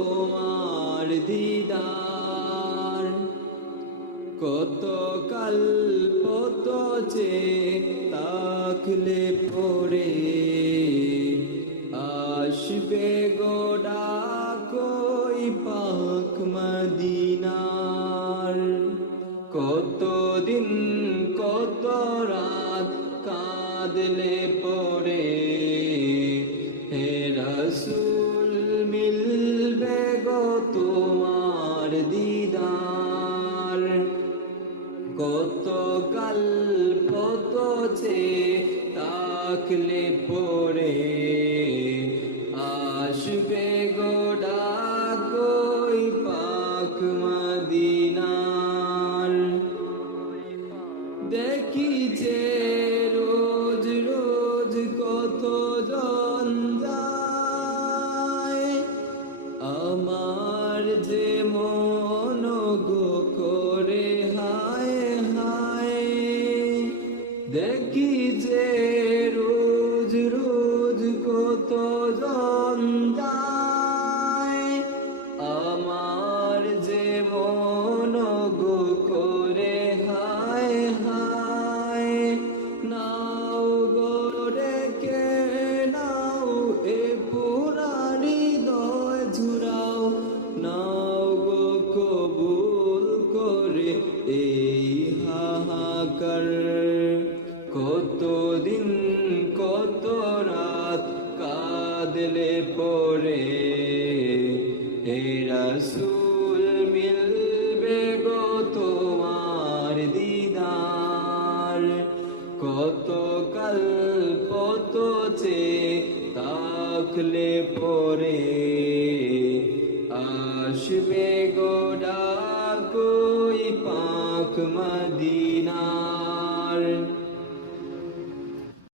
তোমার দিদার। কত কল্প যে তাকলে পরে আসবে গোডা কই পাক মদিনার। কত দিন কত রাত কাঁদলে পরে হে রাসূল মিলবে গো তোমার দিদার। কত কল্প যে তাকলে পরে আসবে গোডা কই পাক মদিনার। দেখি যে রোজ রোজ কত জন যায়, আমার যে মন গো করে হায় হায়। দেখি যে রোজ রোজ কত জন যায়, আমার যে মন গো করে হায় হায়। নাও গো রেখে নাও এ পুরানি হৃদয় জুড়াও, নাও গো কবুল করে এই হাহাকার। কত দিন কত রাত কাঁদলে পরে হে রাসূল মিলবে গো তোমার দিদার। কত কল্প যে তাকলে পরে আসবে গোডা কই পাক মদিনার।